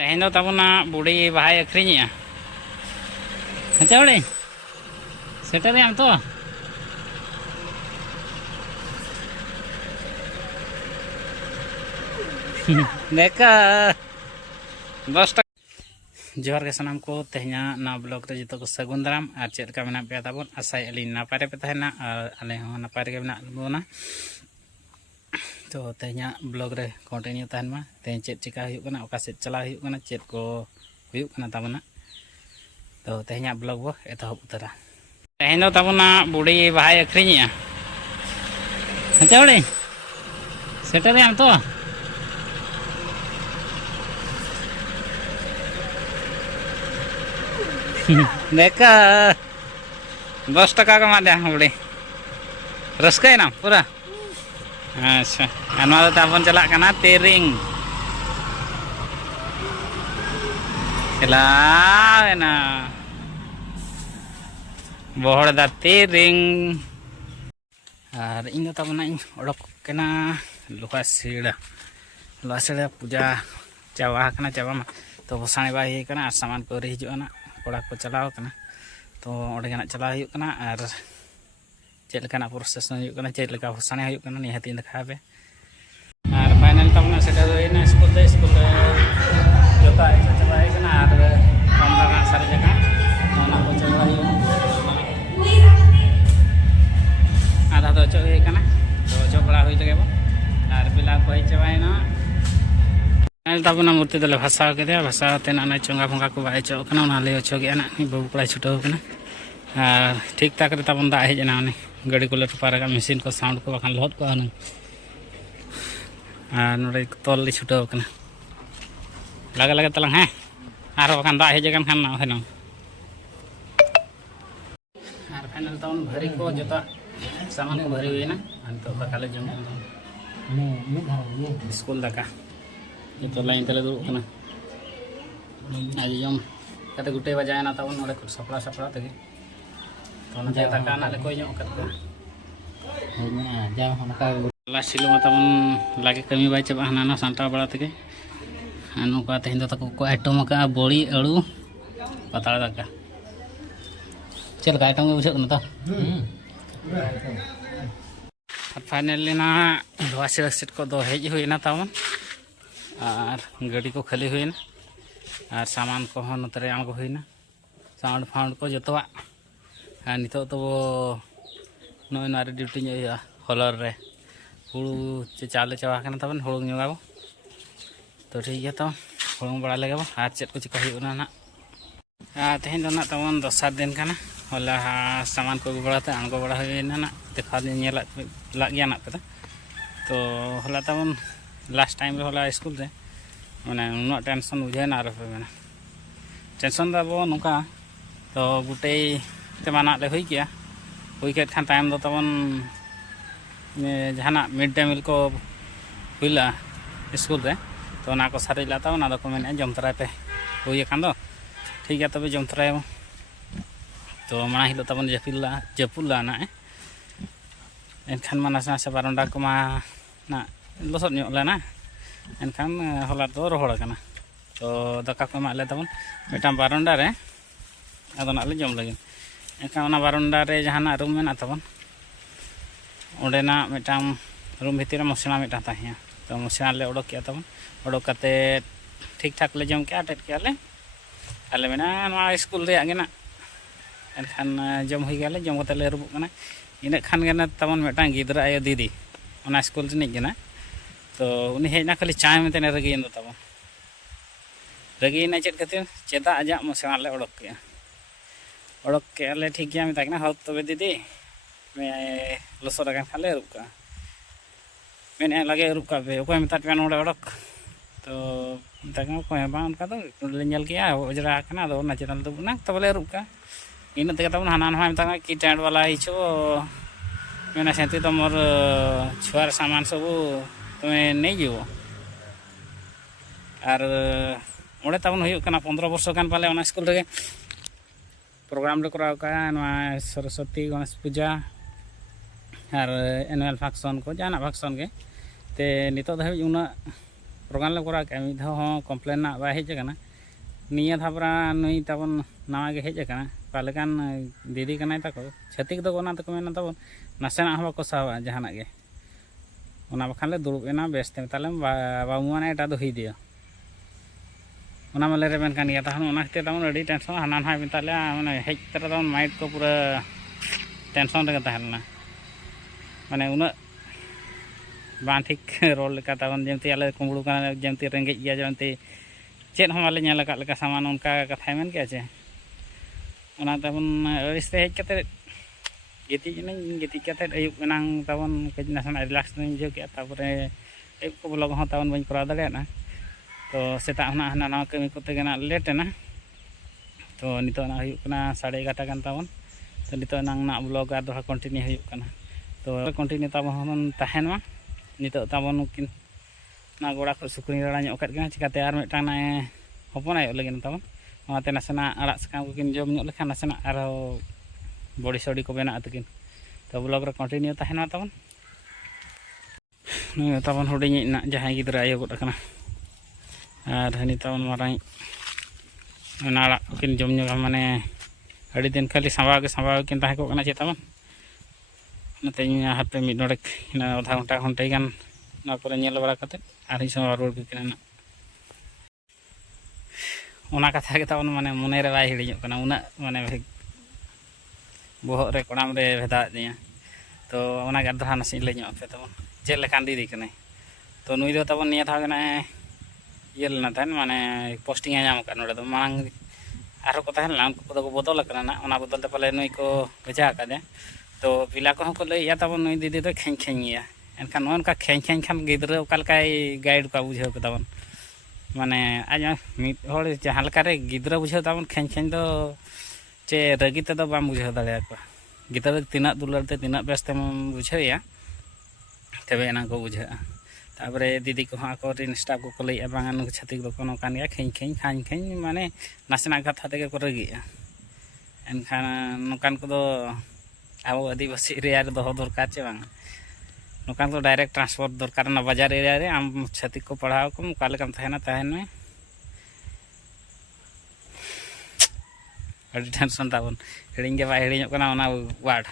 तेहें दो तबना बुढ़ी बाहाय अखरीनिया अच्छा बड़े सेटर आम तो देखा 10 टाका जोहर के सनाम को तेहना ना ब्लॉग रे जो को सगुन दाराम और चेक का मेना पे ताबन आशा अली नापाय रे पे तहना और आले हो नापाय रे मेना बोना तो तेहना ब्लॉग रे कंटिन्यू तहन मा तेह चेक चिका हुयु कना ओका से चला हुयु कना चेक को हुयु कना ताबना तो तेहना ब्लॉग बो एतहब उतरा तेहें दो तबना बुढ़ी बाहाय अखरीनिया अच्छा बड़े सेटर आम तो देखा 10 टाका का मादे बुढ़ी रस्का ना पूरा अच्छा अनवा ताबन चला कना तेरिंग चला ना बोहड़ दा तेरिंग और इन ताबना इन ओडक कना लोहा सीड़ा पूजा चावा कना चावा मा तो भसाणी बाय कना सामान को रे हिजुना कोड़ा को चलाव कना तो ओडे गना चला हुयु कना और चेक लेकाना प्रोसेस हुयु कना चेक लेका भसाणी हुयु कना निहाती देखा पे और फाइनल तमना सेटर होइना स्कूल दे जोता चला कना और कमरा सारे जगह ओना को चला हुयु आधा तो चो हुई कना तो चो बड़ा हुई लगे और पिला को चबाइना तबना मूर्ति दले भाषा के भाषा तेना चोंगा भोंगा को बाय चोना ले अच्छो गया ना बाबू कड़ा छुटाव कना ठीक ठाक तबन दा हेजना गाड़ी को लटू पारा मेसिन को साउंड को बाखान लहद को नोड़े तल ले छुटाव कना लगे लगे तलंग हैं और बाखान दा हेजन खान ना हेनो और फाइनल तबन भरी को जोता सामान को भरी हुई ना तो दाका ले जम स्कूल दाका तो लाइन तले दुड़ कना आज जम कते गुटे बजाय ना तबन नोड़े सपड़ा सपड़ा तगे तो ना दाका ना ले कोई ᱧᱚᱜ करते हेना जा हमका ला सिलो मा तबन लागे कमी बाय चबा हना ना सांटा बड़ा तगे अनुका तेहिं दो तको को आइटम का बड़ी अड़ू पताड़ा दाका चल का आइटम बुझे न तो फाइनली ना लोहा सीड़ा सेट को दो हेज हुईना तबन और गाड़ी को खाली हुईना और सामान को नतरे आंगो हुईना साउंड फाउंड को जोतवा नितो तो नई नारे ड्यूटी हॉलर रे हुड़ू चाले चावा कना तबन हुड़ू जोगा तो ठीक है तो हुड़ू बड़ा लगे और चेक को चिका हुईना ना तेहें दो ना तबन दोसर दिन कना होला सामान को बड़ाते आंगो बड़ा हुईना ना देखा ला गया ना पे तो होला तबन लास्ट टाइम रे होला स्कूल रे माने उना टेंशन बुझे ना रे मैंने टेंशन दा बो नुका तो गुटे तेमाना ले हुई गया हुई के खान टाइम दो तबन जहाना मिड डे मील को हुईला स्कूल रे तो ना को सारेला ता ना दो को मेने जम तराय पे हुई खान दो ठीक है तबे जम तराय तो माना हिलो तबन जपुला ना एनखान माना से बारंडा को मा ना लसद ᱧᱚᱜ लेना एनखान होला तो रोहड़ कना तो दाका को एमा ले तबन मेटा बारंडा रे आदो ना ले जम लगे एनखान ओना बारंडा रे जहाना रूम मेना तबन ओडेना मेटा रूम भितर मसना मेटा ताहिया तो मसना ले ओडक किया तबन ओडक काते ठीक ठाक ले जम के अटेट किया ले आले मेना नवा स्कूल रे आगे ना एनखान जम हुई गया ले जम कते ले रुबुक कना इन खान गे ना तबन मेटा गिदरा आयो दीदी ओना स्कूल रिनिज गना तो उनी हेजना खाली चाय में तेने रगी दो तब रगी ना चेक खातिर चेदा आजा मसना ले ओडक के ले ठीक गया मेता ना हो तबे दीदी मैं लसर आगान खाले रुक का मैंने लगे रुक का बे ओको मेता पे नोडे ओडक तो मेता को बा उनका तो ले नेल किया ओजरा कना दो ना चेतन तो ना तबले रुक का इन ते तब हाना ना मेता की टेंट वाला हिचो मैंने सेंती तो मोर छुआर सामान सब तुम्हें नहीं जीव और ओडे तबन हुयु कना 15 वर्ष गान पाले ओना स्कूल रे प्रोग्राम ले कराव का सरस्वती गणेश पूजा और एनुअल फंक्शन को जाना फंक्शन के ते नितो धाबी उना प्रोग्राम ले करा के मिद धाव कम्प्लेन ना बाय हेज कना निया धाबरा नुई ताबन नावा गे हेज कना पालेकान दीदी कनाय ताको छतिक दो ओना तको मेना ताबन नासेना हवा को सावा जहाना गे ओना बखान ले दुरुब एना बेस्ते ताले बामुआने एटा दो हिदिया ओना मले रेबेन कान गया ताहन ओना खते ताबन अडी टेंशन हाना हाय मिताले माने हेज तरा ताबन माइंड को पूरा टेंशन रे ताहना माने उना बां ठीक रोल लेका ताबन जेमती आले कुंबड़ू काना जेमती रेंगेज गया जेमती चेत हम आले नेल का सामान उनका कथा मेन के छे ओना ताबन अरिस्ते हेज कते गिती कते अयुब बनांग ताबन कज नासना रिलैक्स नहीं बुझो के तापरे एक को ब्लॉग हो ताबन बन करा दले ना तो सेता हना हना ना कमी कोते गना लेट ना तो नितो ना हुयुक कना 11:30 गान ताबन तो नितो नांग ना ब्लॉग आ दोहा कंटिन्यू हुयुक कना तो कंटिन्यू ताबन ताहेन मा नितो ताबन किन ना गोड़ा को सुकुनी रड़ा ᱧᱚᱜ ᱠᱟᱫ ᱠᱟᱱᱟ ᱪᱤᱠᱟᱛᱮ ᱟᱨ ᱢᱤᱫᱴᱟᱝ ᱱᱟᱭ ᱦᱚᱯᱚᱱᱟᱭᱚᱜ ᱞᱟᱹᱜᱤᱫ ᱛᱟᱵᱚᱱ ᱚᱱᱟᱛᱮ ᱱᱟᱥᱮᱱᱟᱜ ᱟᱲᱟᱜ ᱥᱟᱠᱟᱢ ᱠᱚᱠᱤᱱ ᱡᱚᱢ ᱧᱚᱜ ᱞᱮᱠᱷᱟᱱ ᱱᱟᱥᱮᱱᱟᱜ ᱟᱨᱦᱚᱸ ᱵᱚᱰᱤ ᱥᱚᱰᱤ ᱠᱚ ᱵᱮᱱᱟᱜ ᱛᱟᱹᱠᱤᱱ ᱛᱚ ᱵᱞᱚᱜ ᱨᱮ ᱠᱚᱱᱴᱤᱱᱤᱭᱩ ᱛᱟᱦᱮᱱᱟ ᱛᱟᱵᱚᱱ ᱱᱩᱭ ᱛᱟᱵᱚᱱ ᱦᱩᱰᱤᱧᱤᱡ ᱱᱟᱜ ᱡᱟᱦᱟᱸᱭ ᱜᱤᱫᱽᱨᱟᱹ ᱟᱭᱳ ᱜᱚᱫ ᱟᱠᱟᱱᱟ ᱟᱨ ᱦᱟᱹᱱᱤ ᱛᱟᱵᱚᱱ ᱢᱟᱨᱟᱝ ᱚᱱᱟ ᱟᱲᱟᱜ ᱠᱚᱠᱤᱱ ᱡᱚᱢ ᱧᱚᱜᱟ ᱢᱟᱱᱮ ᱟᱹᱰᱤ ᱫᱤᱱ ᱠᱷᱟᱹᱞᱤ ᱥᱟᱸᱵᱟᱣ ᱜᱮ ᱛᱟᱦᱮᱸ ᱠᱚᱜ ᱠᱟᱱᱟ ᱪᱮ ᱛᱟᱵᱚᱱ ᱚᱱᱟᱛᱮ ᱤᱧ ᱦᱟᱯᱮ ᱢᱤᱫ ᱰᱚᱰᱮᱠ ᱟᱫᱷᱟ ᱜᱷᱚᱱᱴᱟ ᱜᱟᱱ ᱱᱚᱣᱟ ᱠᱚᱨᱮ ᱧᱮᱞ ᱵᱟᱲᱟ ᱠᱟᱛᱮ ᱟᱨ ᱤᱧ ᱥᱟᱶ ᱨᱚᱲ ᱠᱤᱱᱟ ᱱᱟᱜ ᱚᱱᱟ ᱠᱟᱛᱷᱟ ᱜᱮ ᱛᱟᱵᱚᱱ ᱢᱟᱱᱮ ᱢᱚᱱᱮ ᱨᱮ ᱵᱟᱭ ᱦᱤᱲᱤᱧᱚᱜ ᱠᱟᱱᱟ ᱩᱱᱟᱹᱜ ᱢᱟᱱᱮ ᱵᱚᱦᱚᱜ ᱨᱮ ᱠᱚᱲᱟᱢ ᱨᱮ ᱵᱷᱮᱫᱟᱣᱮᱫ ᱛᱤᱧᱟᱹ ᱛᱚ ᱚᱱᱟ ᱜᱮ ᱫᱚᱦᱲᱟ ᱱᱟᱥᱮ ᱞᱟᱹᱭ ᱧᱚᱜ ᱯᱮ ᱛᱟᱵᱚᱱ ᱪᱮᱫ ᱞᱮᱠᱟᱱ ᱫᱤᱫᱤ ᱠᱟᱱᱟᱭ ᱛᱚ ᱱᱩᱭ ᱫᱚ ᱛᱟᱵᱚᱱ ᱱᱤᱭᱟᱹ ᱫᱷᱟᱣ ᱜᱮ ᱤᱭᱟᱹ ᱞᱮᱱᱟ ᱛᱟᱦᱮᱱ ᱢᱟᱱᱮ ᱯᱳᱥᱴᱤᱝ ᱮ ᱧᱟᱢ ᱟᱠᱟᱫ ᱱᱚᱰᱮ ᱫᱚ ᱢᱟᱲᱟᱝ ᱟᱨᱦᱚᱸ ᱠᱚ ᱛᱟᱦᱮᱸ ᱞᱮᱱᱟ ᱩᱱᱠᱩ ᱠᱚᱫᱚ ᱠᱚ ᱵᱚᱫᱚᱞ ᱟᱠᱟᱱᱟ ᱱᱟᱜ ᱚᱱᱟ ᱵᱚᱫᱚᱞ ᱛᱮ ᱯᱟᱞᱮ ᱱᱩᱭ ᱠᱚ ᱵᱷᱮᱡᱟ ᱟᱠᱟᱫᱮᱭᱟ ᱛᱚ ᱯᱤᱞᱟ ᱠᱚᱦᱚᱸ ᱠᱚ ᱞᱟᱹᱭᱮᱜᱼᱟ ᱛᱟᱵᱚᱱ ᱱᱩᱭ ᱫᱤᱫᱤ ᱫᱚ ᱠᱷᱮᱧ ᱜᱮᱭᱟ ᱮᱱᱠᱷᱟन ᱱᱚᱜᱼᱚ ᱱᱚᱝᱠᱟ ᱠᱷᱮᱧ ᱠᱷᱟᱱ ᱜᱤᱫᱽᱨᱟᱹ ᱚᱠᱟ ᱞᱮᱠᱟᱭ ᱜᱟᱭᱤᱰ ᱠᱚᱣᱟ ᱵᱩᱡᱷᱟᱹᱣ ᱠᱮᱫᱟ ᱵᱚᱱ ᱢᱟᱱᱮ ᱟᱡ ᱢᱤᱫ ᱦᱚᱲ ᱡᱟᱦᱟᱸ ᱞᱮᱠᱟᱨᱮ ᱜᱤᱫᱽᱨᱟᱹ ᱵᱩᱡᱷᱟᱹᱣ ᱛᱟᱵᱚᱱ ᱠᱷᱮᱧ ᱫᱚ ᱪᱮ ᱨᱟᱹᱜᱤ ᱛᱮᱫᱚ ᱵᱟᱢ ᱵᱩᱡᱷᱟᱹᱣ ᱫᱟᱲᱮᱭᱟᱠᱚᱣᱟ ᱜᱤᱫᱽᱨᱟᱹ ᱛᱤᱱᱟᱹᱜ ᱫᱩᱞᱟᱹᱲ ᱛᱮ ᱛᱤᱱᱟᱹᱜ ᱵᱮᱥ ᱛᱮᱢ ᱵᱩᱡᱷᱟᱹᱣᱮᱭᱟ ᱛᱚᱵᱮ ᱮᱱᱟ ᱠᱚ ᱵᱩᱡᱷᱟᱹᱜᱼᱟ तापरे दीदी को हाँ को स्टाफ को लैया बांगा नुक छातिक दो कोनो कान गया खें खाñ माने नासेना कथा तेगे को रगिया एनखान नोकान को दो अब आदिवासी एरिया रे दोहो दरकार चे बांग नोकान को डायरेक्ट ट्रांसपोर्ट दरकार ना बाजार एरिया रे आम छातिक को पढ़ाओ को काले काम थाना ताहेन में अडी टेंशन ताबन हेडिंग के बा हेडिंग कना ओना वार्ड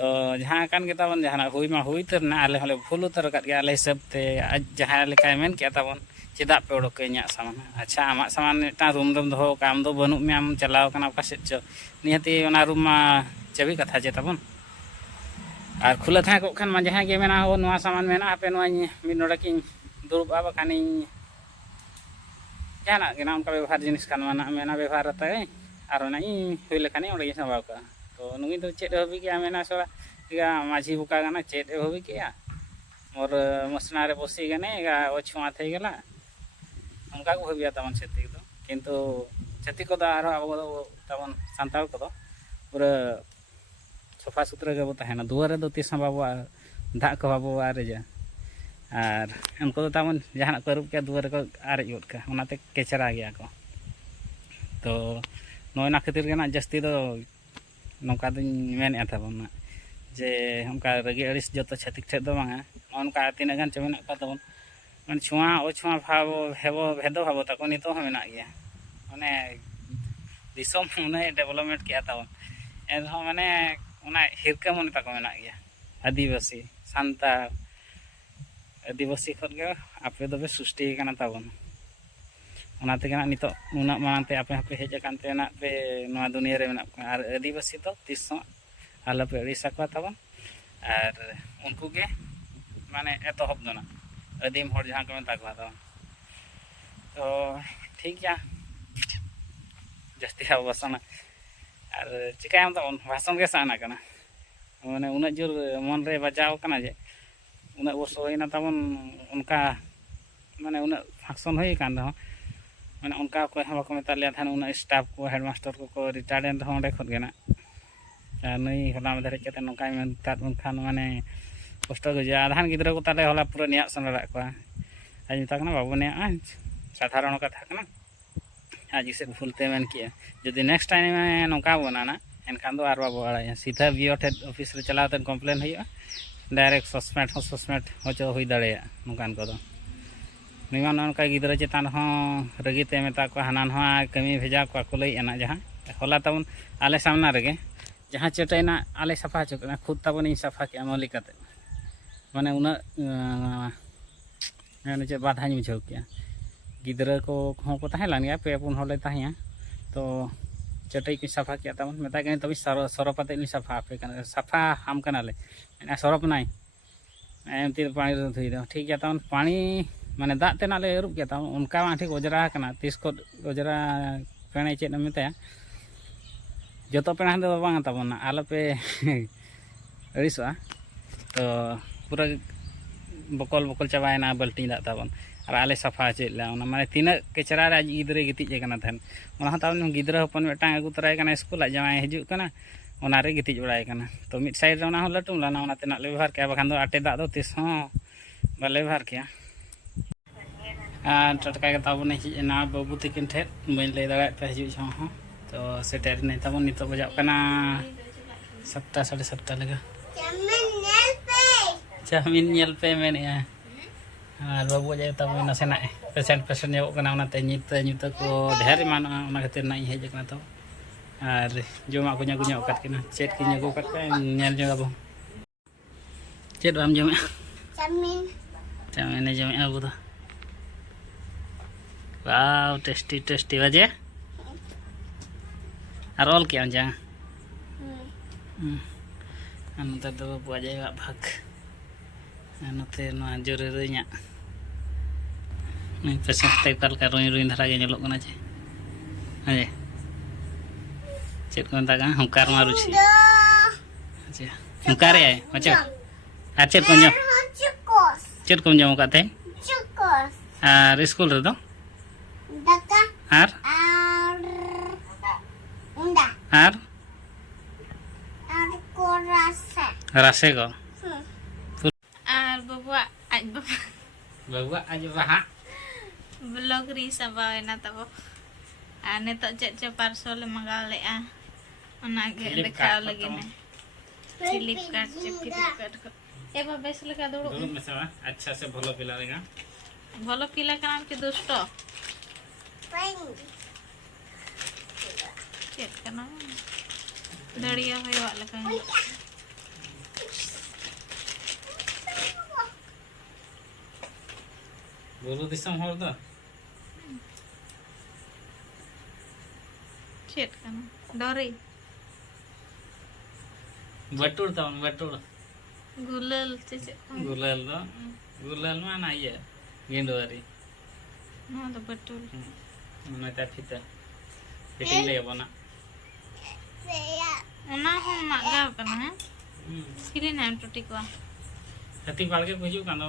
तो जहाँ कान के ताबन जहाँ हुई मा हुई तर ना आले हले भूल उतर कट गया आले हिसाब ते आज जहाँ लेका मेन के ताबन चेदा पे ओडक इᱧᱟᱹᱜ सामान अच्छा आमा सामान टा रूम दम दो काम दो बनु में आम चलाव कना का से चो निहती ओना रूम मा चबी कथा जे ताबन आर खुला था को खान मा जहाँ के मेना हो नवा सामान मेना पे नवा मि नोडा किन दुरुब आबा कानी जाना के नाम का व्यवहार जिनिस कान माना मेना व्यवहार रहता है आर ओना इ हुई लेखानी ओडे संभाव का तो नुई तो चेत हबी के मेना सोरा इगा माझी बुका गाना चेत हबी के मोर मसना रे बसी गने गा ओछुआ थई गेला उनका को हबिया तमन छेती तो किंतु छेती को आरो अब तमन संताल को पूरा सफा सुथरा के तहना दुआरे दो तीस बाबू दा को बाबू आरे जा आर उनको तमन जहां को रूप के दुआरे को आरे योट का उनाते केचरा गया को तो नोना खातिर के ना जस्ती दो नौका दिन मेन ताबन जे हमका रगी अड़िस जो छतिक ठे दो बांगा उनका तीन गान चमेना का ताबन मन छुआ ओ छुआ भाव हेबो भेदो भाव तको नितो हम मेना गया माने दिसम ने डेवलपमेंट किया ताबन एहो माने उना हिरका मन तको मेना गया आदिवासी सांताल आदिवासी खत के आपे दबे सृष्टि काना ताबन ओनाते गना नितो उना मानते आपे आपे हेज कानते ना पे नवा दुनिया रे मेना आर आदिवासी तो तिसो आला पे अड़िसा को ताबन आर उनको के माने एतहब दना आदिम हर जहां को मेता को तो ठीक गया जस्ती अब बसना आर चिकायम तो भाषण के साना कना माने उना जोर मन रे बजाव कना जे उना वर्ष होइना ताबन उनका माने उना फंक्शन होई कान रहो माने उनका को हम को मेता लिया थान उना स्टाफ को हेडमास्टर को रिटायर्ड होंडे खत गेना नई होला में धरे केते नोका में तात उनखान माने कष्ट गजे आधान गिद्रा को ताले होला पूरा निया सनरा को आज मेता कना बाबू ने साधारण कथा कना आज इसे भूलते मेन किया यदि नेक्स्ट टाइम में नोका बना ना एनखान दो आर बाबू आड़ा सीधा वीओ ऑफिस रे चलाते कंप्लेन होइया डायरेक्ट सस्पेंड हो चो होई दाड़े नोकान को नुई मा नौका गिद्रा चेतान हो रगीते मेता को हाना नवा कमी भेजा को लई एना जहाँ होला तबन आले सामना रेगे जहाँ चटैना आले सफा चुकना खुद तबन इन सफा के मौली काते माने उना चे बाधा बुझाव किया गिद्रा को ताहेलान गया पे पुन होले ताहिया तो चटई को सफा किया तबन मेता के तबी सरपाते सफा पे सफा हम कनाले सरप नाई एमती पानी धुई दो ठीक गया तबन पानी माने दाग तेना ले रूप गया तबन उनका ठीक ओजरा कना तीस को ओजरा पेणे चेद मेताया जो पेड़ा दो बांग तबना आलो पे अड़ीसोआ तो पूरा बकल बकल चाबायना बाल्टी दाग तबन और आले सफा चेद माने तीना केचरा आज गिद्रे गितिज तहन तबन गिद्रा हपन मिटांग अगू तराय कना स्कूल जमाय हिजुग कना ओनारे गितिज बड़ाय कना तो मिड साइड रे ओना लटुम लाना ओना तेना ले व्यवहार किया बखान दो आटे दाग दो तीस हो बाले व्यवहार किया टटका के तबन हेजना बाबू तकिन ठे बन लay दाड़ा पे हिजुग हो तो सेटर नहीं तबन नितो बजा कना 7टा 7:30 लगा चामिन नेल पे मेने और बाबू जाए तब नासेना पेशेंट जाओ कना ओनाते नित को ढेर मान ओना खातिर ना हेज कना तो और जमा को ᱧᱟᱜᱩ ᱧᱚᱜ ᱠᱟᱫ ᱠᱤᱱᱟ ᱪᱮᱫ ᱠᱤ ᱧᱟᱜᱩ ᱠᱟᱫ ᱯᱮ ᱧᱮᱞ ᱧᱚᱜᱟᱵᱚ ᱪᱮᱫ ᱵᱟᱢ ᱡᱚᱢᱮ चाउमीन जमे अबू तो वाव टेस्टी टेस्टी बजे और ऑल क्या जा नते तो बाबू जाए भाग नते जोरे रोइया पेशेंट ते का रोई रोई धरा के नेलोग कना चे अजे चेत को मता हुंकार मारुछि अच्छा हुंकार है अच्छा आ चेत को जम चेत को जम काते और स्कूल रे दो दाका और उंडा और को रासे को और बबुआ आज बहा ब्लॉग री सबावेना तब आ नेतो चे पार्सल मंगाव लेआ ओना गे देखाव लगे ने फ्लिपकार्ट को एबा बेस लगा दौड़ में से अच्छा से भलो पिला लेगा भलो पिला का नाम के दोस्तो चेक करना दड़िया होय वाला का बोलो दिसम होर दा चेक करना डोरी बटुर तवन बटुर गुलल चे गुलाल दो गुलाल माना ये गेंडवारी ना तो बटुल ता फिटिंग ले बना ओना हो मागाव कना है सिली नाम टुटी को हती बालके बुझु कानो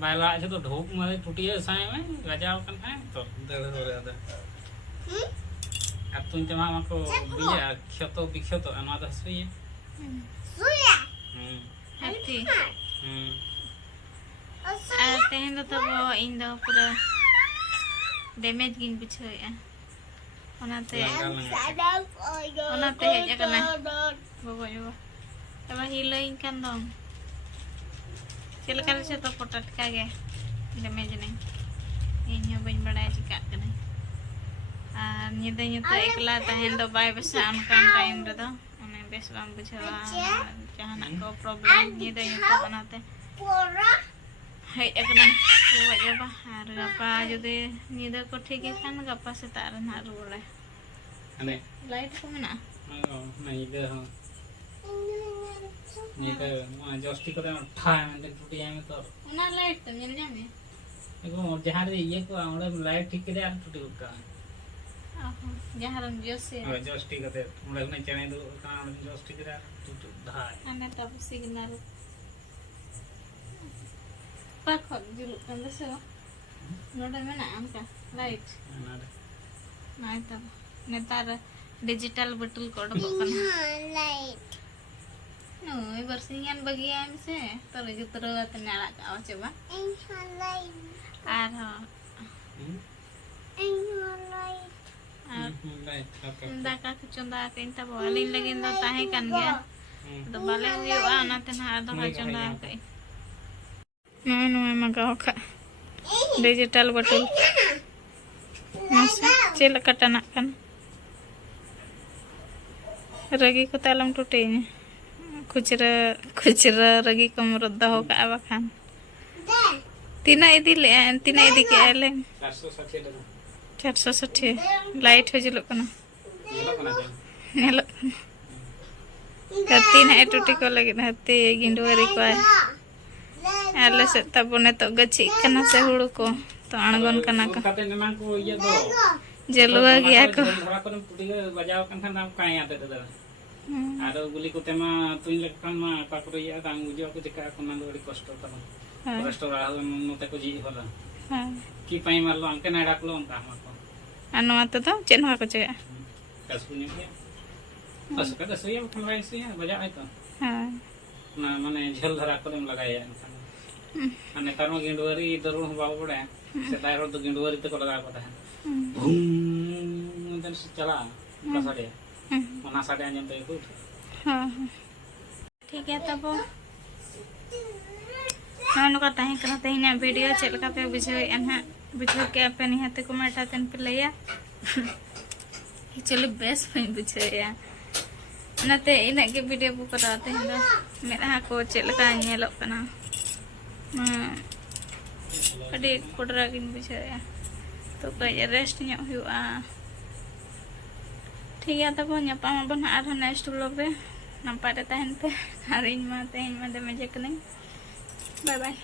बायला छ तो ढोक मारे टुटिए साय में गजाव कन है तो दड़ हो रे आदा अब तुम जमा मको बिया क्षतो बिक्षतो अनवा द सुई सुया हती तेहन तो इन दो पूरा डैमेज गिन बुझाया ओनाते हेज कना बाबा यो एबा हिलइन कान दो चलकर से तो पटटका गे डैमेज नहीं इन बन बड़ा चिका कना और निदा निता एकला तहन दो बाय बसा अनकान टाइम रे दो ओने बेस बाम बुझावा जहाना को प्रॉब्लम निदा निता बनाते पूरा है एकना वो जब और गपा जदे निदा को ठीक है खान गपा से तार ना रोले अने लाइट को ना नहीं दे हां निदा जस्टी को ठा में टूटी में तो ना लाइट तो मिल जामे एगो जहां रे ये को हमरे लाइट ठीक करे आ टूटी का जहां हम जसे जस्टी करते हमरे ने चने दो कान जस्टी करे टूट धाय अने तब सिग्नल पाखक जुल कंद से नोडे में ना हमका लाइट ना तब नेतार डिजिटल बटुल कोड बकन लाइट नो ए बरसियान बगिया में से तो जुतरो तने आला का चबा लाइट आर लाइट दाका के चंदा के इंता बोली लगिन दो ताहे कान गया तो बाले हुआ ना तना आदो का चंदा के नो मगाओ का डिजिटल बटुल चल कटना रगी को तालम टूटे खुचरा खुचरा रगी को मरद दहो का बखान तीना इदी ले तीना इदी के आले 460 लाइट हो जुलो कना तीना टूटी को लगे हते गिंडवारी को आले से तब ने तो गछि कना से हुड़ू को तो अणगन कना को जलुआ गया को बजाव kan नाम काई आते दादा आरो गुली को तेमा तुइन लेखान मा तापरे या दांग बुझो को चिका को ना बड़ी कष्ट तमा कष्ट राह नते को जी होला की पाई मारलो अंके ना डाकलो अंका हमको अनवा तो चेनवा को चे कसुनी के असका दसया खनवाई से बजा आई तो ना माने झल धरा को लगाया अने तारो गिंडवारी दरुण बाबू बड़े से तारो तो गिंडवारी तो लगा को था भूम से चला का साडे मना साडे अंजम तो को हां ठीक है तब हाँ नुका ताही कना ताही वीडियो चल का पे बुझे एना बुझे के पे नहीं हते कमेंट आतन पे लिया चलो बेस्ट पे बुझे या नते इन के वीडियो बुक कराते हैं मेरा को चल का नेलो कना अड़ी कोडरा किन बुझे या तो कई रेस्ट न्यो हुआ ठीक है तब ᱧᱟᱯᱟᱢ ᱟᱵᱚᱱ ᱟᱨᱦᱚᱸ नेक्स्ट व्लॉग रे नपाय ᱛᱟᱦᱮᱱ ᱯᱮ ᱟᱨ ᱤᱧ ᱢᱟ ᱛᱮᱦᱮᱧ ᱢᱟ ᱫᱚᱢᱮ ᱡᱮᱠᱱᱤᱧ बाय बाय।